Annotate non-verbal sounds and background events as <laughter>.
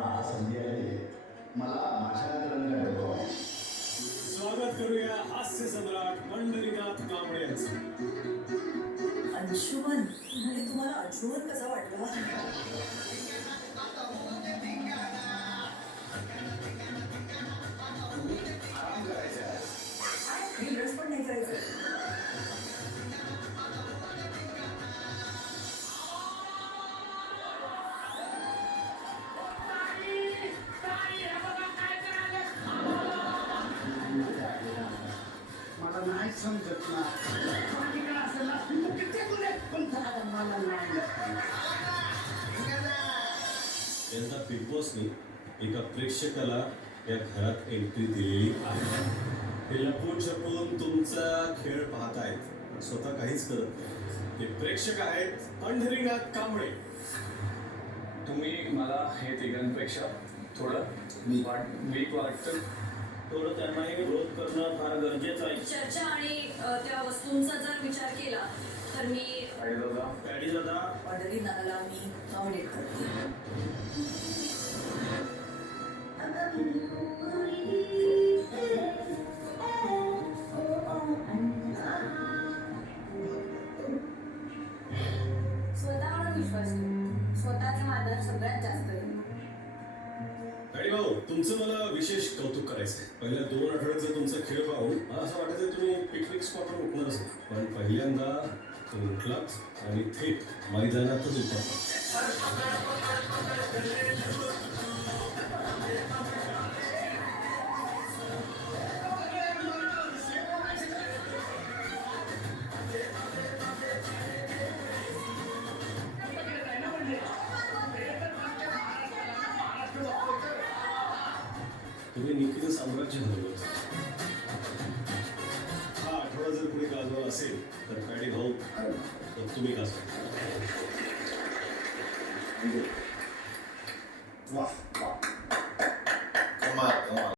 पण आता संधी आली मला माझ्या रंगात डोकावं. स्वागत करूया हास्य सम्राट पंढरीनाथ कांबळे यांचं अंशुमन आणि तुम्हाला अंशुमन कसा वाटला आहे. <laughs> पण नाही करायचं मला नाही यंदा बिग बॉसने एका प्रेक्षकाला या घरात एंट्री दिलेली आहे. ते लपून छपून तुमचा खेळ पाहतायत. स्वतः काहीच करत नाही. ते प्रेक्षक आहेत पंढरीनाथ कांबळे. तुम्ही मला हे तिघांपेक्षा थोडं वाट वीक वाटतं. थोडं त्यांनाही विरोध करणं फार गरजेचं आहे. चर्चा आणि त्या वस्तूंचा जर विचार केला तर मी आणि दादा पॅडी दादा पंढरी नानाला मी नॉमिनेट करते आणि भाऊ तुमचं मला विशेष कौतुक करायचं आहे पहिल्या दोन आठवड्याचा तुमचा खेळ पाहून मला असं वाटायचं तुम्ही पिकनिक स्पॉटवर उठणार नाही. पण पहिल्यांदा तुम्ही उठलात आणि थेट मैदानातच उतरला तुम्ही निखिल साम्राज्य हरवलं हा आठवडा जर कुणी गाजवला असेल तर पॅडी भाऊ? तर तुम्ही गाजवा. म्हणजे, वा.